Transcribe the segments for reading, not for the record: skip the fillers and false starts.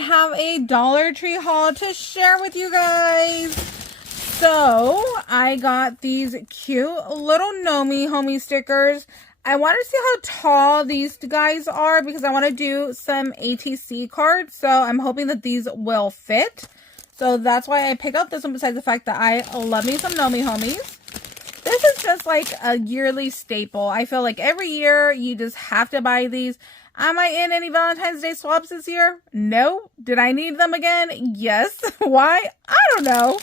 have a Dollar Tree haul to share with you guys. So I got these cute little Nomi homie stickers. I want to see how tall these guys are because I want to do some ATC cards. So I'm hoping that these will fit. So that's why I picked up this one, besides the fact that I love me some Nomi homies. This is just like a yearly staple. I feel like every year you just have to buy these. Am I in any Valentine's Day swaps this year? No. Did I need them again? Yes. Why? I don't know.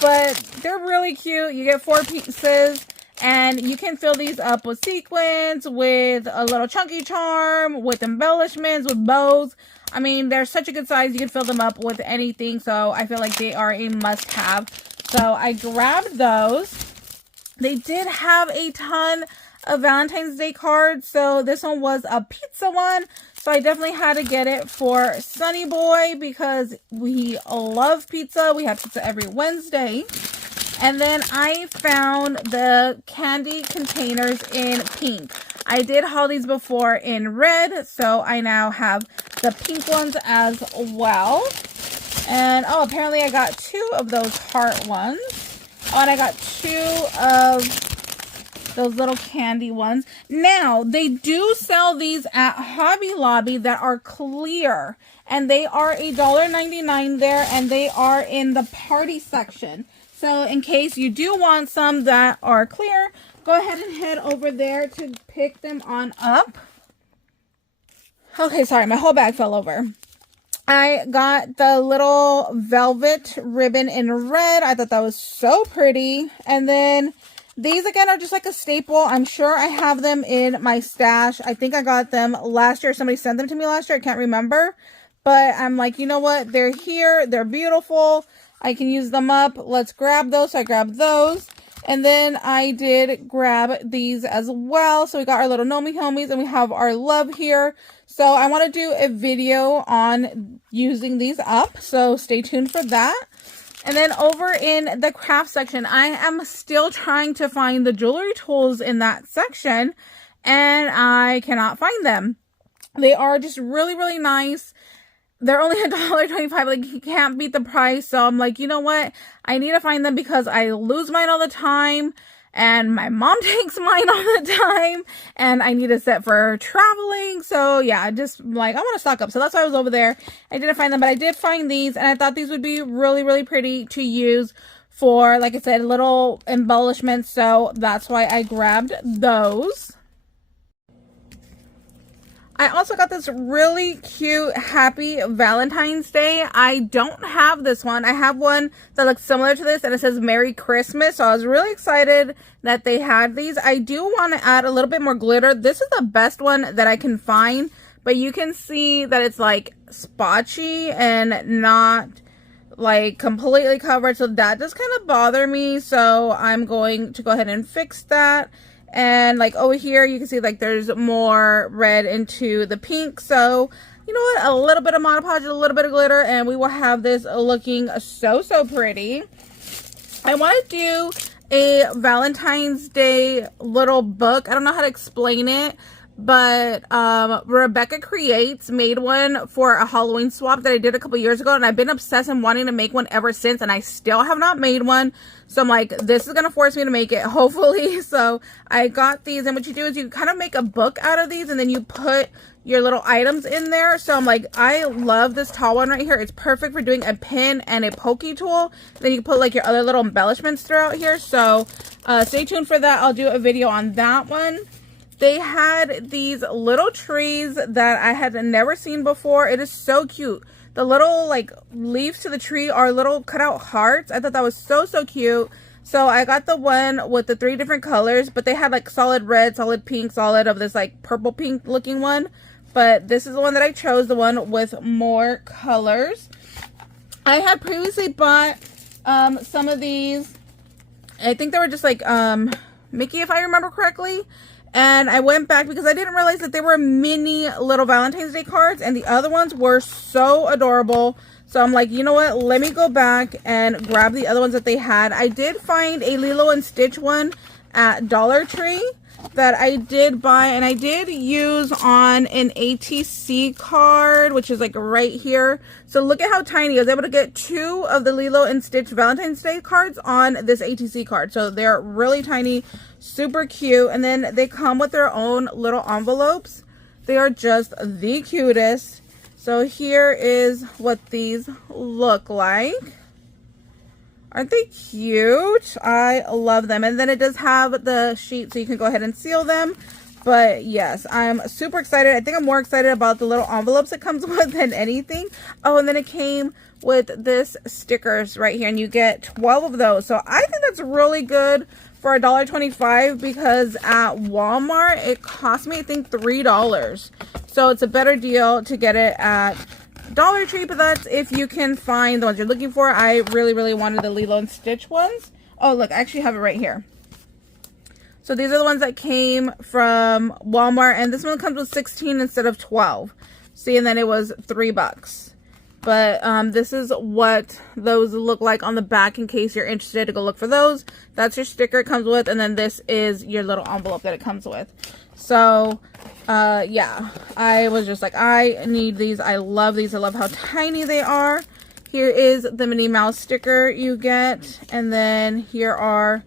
But they're really cute. You get 4 pieces. And you can fill these up with sequins, with a little chunky charm, with embellishments, with bows. I mean, they're such a good size. You can fill them up with anything. So I feel like they are a must-have. So I grabbed those. They did have a ton of Valentine's Day cards. So this one was a pizza one. So I definitely had to get it for Sunny Boy because we love pizza. We have pizza every Wednesday. And then I found the candy containers in pink. I did haul these before in red, so I now have the pink ones as well. And oh, apparently I got 2 of those heart ones. Oh, and I got 2 of those little candy ones. Now, they do sell these at Hobby Lobby that are clear. And they are $1.99 there, and they are in the party section. So in case you do want some that are clear, go ahead and head over there to pick them on up. Okay, sorry, my whole bag fell over. I got the little velvet ribbon in red. I thought that was so pretty. And then these again are just like a staple. I'm sure I have them in my stash. I think I got them last year. Somebody sent them to me last year. I can't remember. But I'm like, you know what? They're here. They're beautiful. I can use them up. Let's grab those. So I grabbed those. And then I did grab these as well. So we got our little Nomi homies and we have our love here. So I want to do a video on using these up. So stay tuned for that. And then over in the craft section, I am still trying to find the jewelry tools in that section. And I cannot find them. They are just really, really nice. They're only $1.25, like you can't beat the price. So I'm like, you know what? I need to find them because I lose mine all the time. And my mom takes mine all the time. And I need a set for traveling. So yeah, just like, I want to stock up. So that's why I was over there. I didn't find them, but I did find these. And I thought these would be really, really pretty to use for, like I said, little embellishments. So that's why I grabbed those. I also got this really cute Happy Valentine's Day. I don't have this one. I have one that looks similar to this and it says Merry Christmas. So I was really excited that they had these. I do want to add a little bit more glitter. This is the best one that I can find. But you can see that it's like spotchy and not like completely covered. So that does kind of bother me. So I'm going to go ahead and fix that. And like over here, you can see like there's more red into the pink. So, you know what? A little bit of Mod Podge, a little bit of glitter, and we will have this looking so, so pretty. I want to do a Valentine's Day little book. I don't know how to explain it, but Rebecca Creates made one for a Halloween swap that I did a couple years ago, and I've been obsessed and wanting to make one ever since, and I still have not made one. So I'm like, this is gonna force me to make it, hopefully. So I got these, and what you do is you kind of make a book out of these, and then you put your little items in there. So I'm like, I love this tall one right here. It's perfect for doing a pin and a Pokie tool. Then you can put like your other little embellishments throughout here. So stay tuned for that. I'll do a video on that one. They had these little trees that I had never seen before. It is so cute. The little like leaves to the tree are little cutout hearts. I thought that was so, so cute. So I got the one with the 3 different colors, but they had like solid red, solid pink, solid of this like purple pink looking one. But this is the one that I chose, the one with more colors. I had previously bought some of these. I think they were just like Mickey, if I remember correctly. And I went back because I didn't realize that they were mini little Valentine's Day cards. And the other ones were so adorable. So I'm like, you know what? Let me go back and grab the other ones that they had. I did find a Lilo and Stitch one at Dollar Tree. that I did buy, and I did use on an ATC card, which is like right here. So look at how tiny. I was able to get 2 of the Lilo and Stitch Valentine's Day cards on this ATC card. So they're really tiny, super cute. And then they come with their own little envelopes. They are just the cutest. So here is what these look like. Aren't they cute? I love them. And then it does have the sheet so you can go ahead and seal them. But yes, I'm super excited. I think I'm more excited about the little envelopes it comes with than anything. Oh, and then it came with this stickers right here, and you get 12 of those. So I think that's really good for $1.25 because at Walmart it cost me, I think, $3. So it's a better deal to get it at Dollar Tree, but that's if you can find the ones you're looking for. I really wanted the Lilo and Stitch ones. Oh, look, I actually have it right here. So these are the ones that came from Walmart, and this one comes with 16 instead of 12. See, and then it was $3. But this is what those look like on the back in case you're interested to go look for those. That's your sticker it comes with, and then this is your little envelope that it comes with. So yeah, I was just like, I need these. I love these. I love how tiny they are. Here is the Minnie Mouse sticker you get, and then here are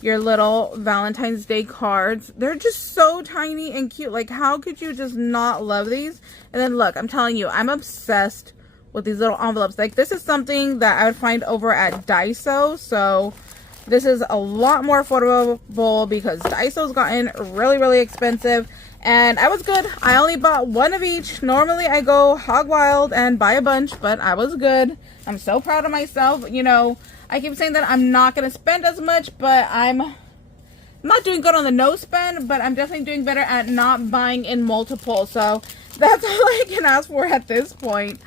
your little Valentine's Day cards. They're just so tiny and cute. Like, how could you just not love these? And then look, I'm telling you, I'm obsessed with these little envelopes. Like, this is something that I would find over at Daiso. So this is a lot more affordable because Daiso's gotten really expensive. And I was good. I only bought 1 of each. Normally I go hog wild and buy a bunch, but I was good. I'm so proud of myself. You know, I keep saying that I'm not going to spend as much, but I'm not doing good on the no spend, but I'm definitely doing better at not buying in multiple. So that's all I can ask for at this point.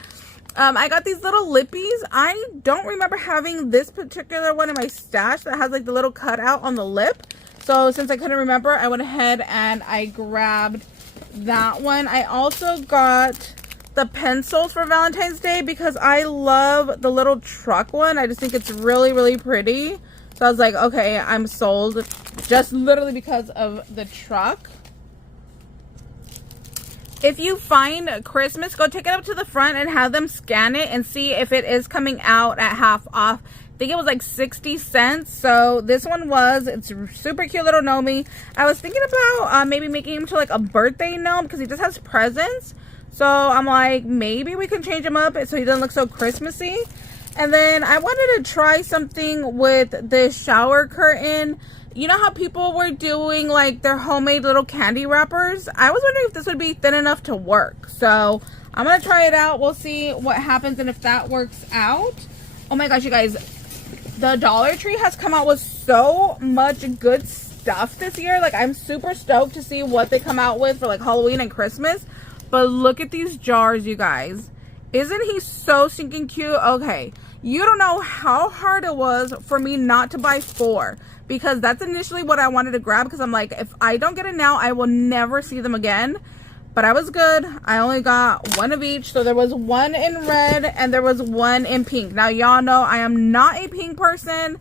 I got these little lippies. I don't remember having this particular one in my stash that has like the little cutout on the lip. So since I couldn't remember, I went ahead and I grabbed that one. I also got the pencils for Valentine's Day because I love the little truck one. I just think it's really pretty. So I was like, okay, I'm sold just literally because of the truck. If you find Christmas, go take it up to the front and have them scan it and see if it is coming out at half off. I think it was like 60 cents. So this one was, it's super cute little Nomi. I was thinking about maybe making him to like a birthday gnome because he just has presents. So I'm like, maybe we can change him up so he doesn't look so Christmassy. And then I wanted to try something with this shower curtain. You know how people were doing like their homemade little candy wrappers? I was wondering if this would be thin enough to work. So I'm going to try it out. We'll see what happens and if that works out. Oh my gosh, you guys. The Dollar Tree has come out with so much good stuff this year. Like, I'm super stoked to see what they come out with for like Halloween and Christmas. But look at these jars, you guys. Isn't he so stinking cute? Okay, you don't know how hard it was for me not to buy 4. Because that's initially what I wanted to grab. Because I'm like, if I don't get it now, I will never see them again. But I was good. I only got 1 of each. So there was 1 in red and there was 1 in pink. Now, y'all know I am not a pink person,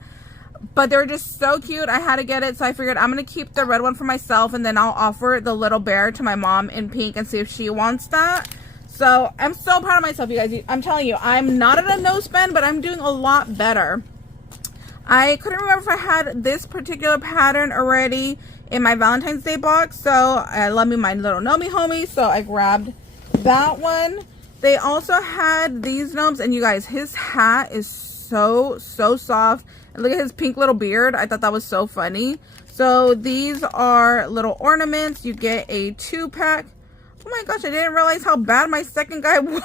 but they're just so cute. I had to get it. So I figured I'm going to keep the red one for myself, and then I'll offer the little bear to my mom in pink and see if she wants that. So I'm so proud of myself, you guys. I'm telling you, I'm not at a no spend, but I'm doing a lot better. I couldn't remember if I had this particular pattern already in my Valentine's Day box. So I love me my little Nomi homie. So I grabbed that one. They also had these gnomes, and you guys, his hat is so soft. And look at his pink little beard. I thought that was so funny. So these are little ornaments. You get a 2-pack. Oh my gosh, I didn't realize how bad my second guy was.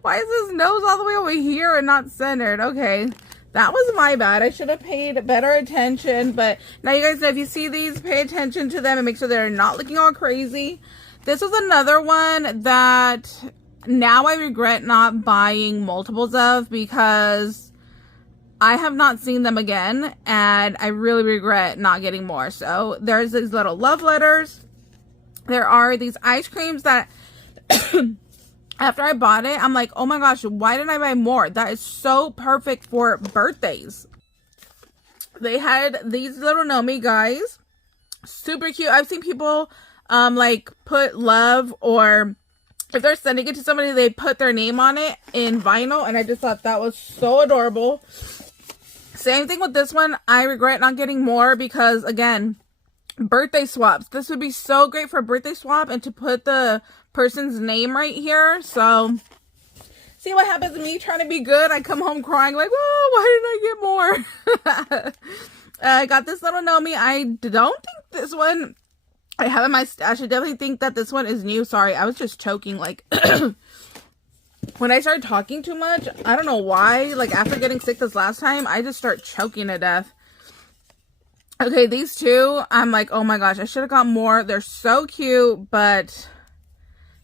Why is his nose all the way over here and not centered? Okay. That was my bad. I should have paid better attention. But now you guys know, if you see these, pay attention to them and make sure they're not looking all crazy. This was another one that now I regret not buying multiples of because I have not seen them again. And I really regret not getting more. So there's these little love letters. There are these ice creams that... After I bought it, I'm like, oh my gosh, why didn't I buy more? That is so perfect for birthdays. They had these little Nomi guys. Super cute. I've seen people like put love, or if they're sending it to somebody, they put their name on it in vinyl, and I just thought that was so adorable. Same thing with this one. I regret not getting more because, again, birthday swaps. This would be so great for a birthday swap and to put the person's name right here. So see what happens to me trying to be good. I come home crying like, oh, why didn't I get more? I got this little Nomi. I don't think this one I have in my stash. I definitely think that this one is new. Sorry, I was just choking. Like, when I started talking too much, I don't know why. Like, after getting sick this last time, I just start choking to death. Okay, these two, I'm like, oh my gosh, I should have got more. They're so cute, but,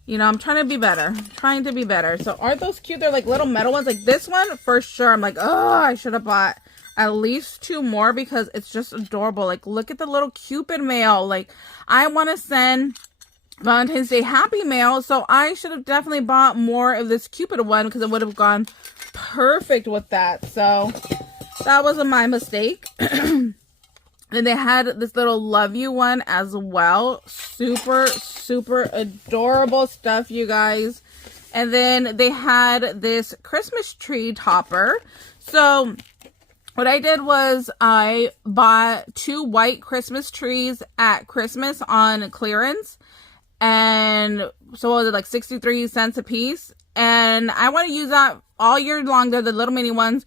you know, I'm trying to be better. Trying to be better. So, aren't those cute? They're like little metal ones. Like, this one, for sure, I'm like, oh, I should have bought at least 2 more because it's just adorable. Like, look at the little Cupid mail. Like, I want to send Valentine's Day happy mail, so I should have definitely bought more of this Cupid one because it would have gone perfect with that. So, that wasn't my mistake. And they had this little love you one as well. Super, super adorable stuff, you guys. And then they had this Christmas tree topper. So what I did was I bought 2 white Christmas trees at Christmas on clearance. And so what was it, like 63 cents a piece? And I want to use that all year long. They're the little mini ones.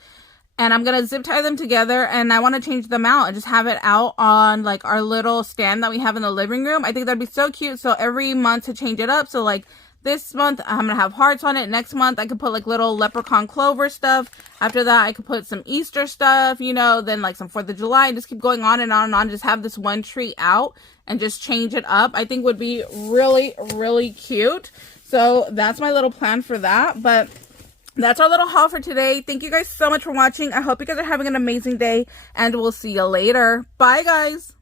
And I'm going to zip tie them together, and I want to change them out and just have it out on like our little stand that we have in the living room. I think that'd be so cute. So every month to change it up. So like this month, I'm going to have hearts on it. Next month, I could put like little leprechaun clover stuff. After that, I could put some Easter stuff, you know, then like some 4th of July, and just keep going on and on and on. Just have this one tree out and just change it up. I think would be really, really cute. So that's my little plan for that. But that's our little haul for today. Thank you guys so much for watching. I hope you guys are having an amazing day, and we'll see you later. Bye, guys.